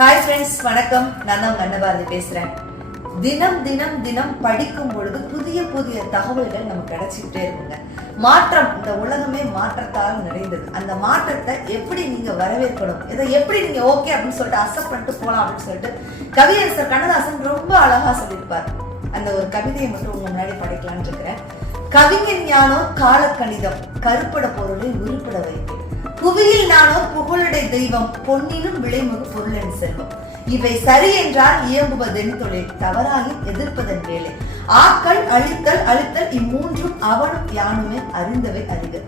Hi friends, வணக்கம். நான் தான் அன்னபாரதி பேசுறேன். தினம் தினம் தினம் படிக்கும் பொழுது புதிய புதிய தகவல்கள் நமக்கு கிடைச்சிக்கிட்டே இருக்குங்க. மாற்றம், இந்த உலகமே மாற்றத்தால் நிறைந்தது. அந்த மாற்றத்தை எப்படி நீங்க வரவேற்கணும், இதை எப்படி நீங்க ஓகே அப்படின்னு சொல்லிட்டு அக்செப்ட் பண்ணிட்டு போகலாம் அப்படின்னு சொல்லிட்டு கவியரசர் கண்ணதாசன் ரொம்ப அழகா சொல்லியிருப்பார். அந்த ஒரு கவிதையை மட்டும் உங்க முன்னாடி படிக்கலான்னு இருக்கிறேன். கவிஞன் ஞானோ காலக்கணிதம், கருப்பட பொருளை உருப்பட வைப்பேன். புவியில் நானோ புகழுடை தெய்வம், பொன்னினும் விளைமுக பொருளின் செல்வம். இவை சரி என்றால் இயம்புவதென் தொழில், தவறாயின் எதிர்ப்பதன் வேலை. ஆக்கல் அழித்தல் அழித்தல் இம்மூன்றும் அவனும் யானுமே அறிந்தவை அறிக.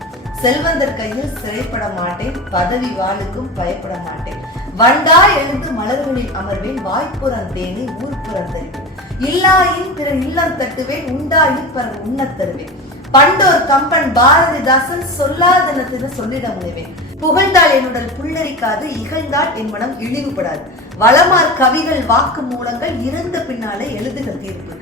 செல்வந்தர் கையில் சிறைப்பட மாட்டேன், பதவி வாளுக்கும் பயப்பட மாட்டேன். வண்டா எழுந்து மலர்களில் அமர்வேன், வாய்ப்புறம் தேனி ஊர்ப்புறம் தருவேன். இல்லாயின் பிற இல்லம் தட்டுவேன், உண்டாயின் பிறர் உண்ணத் தருவேன். பண்டோர் கம்பன் பாரதிதாசன் சொல்லாதனத்தின சொல்லிட முனைவேன். புகழ்ந்தால் என்னுடல் புல்லரிக்காது, இகழ்ந்தால் என் மனம் இழிவுபடாது. வளமார் கவிகள் வாக்கு மூலங்கள் இறந்த பின்னாலே எழுதுக தீர்ப்பு.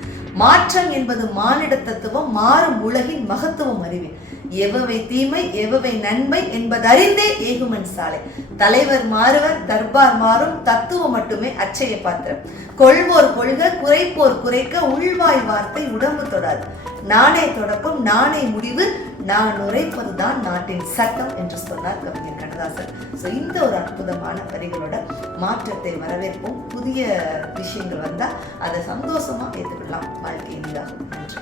மாற்றம் என்பது மானிட தத்துவம், மாறும் உலகின் மகத்துவம் அறிவேன். எவ்வவை தீமை எவ்வவை நன்மை என்பதறிந்தே ஏகுமன் சாலை. தலைவர் மாறுவர், தர்பார் மாறும், தத்துவம் மட்டுமே அச்சய பாத்திரம். கொள்வோர் கொள்க, குறைப்போர் குறைக்க, உள்வாய் வார்த்தை உடம்பு தொடாது. நானே தொடக்கம் நானே முடிவு, நான் உரைப்பதுதான் நாட்டின் சட்டம் என்று சொன்னார் கவிஞர் கண்ணதாசன். இந்த ஒரு அற்புதமான வரிகளோட மாற்றத்தை வரவேற்போம். புதிய விஷயங்கள் வந்தா அதை சந்தோஷமா ஏற்றுக்கொள்ளலாம். வாழ்க்கை இனிதாகும். நன்றி.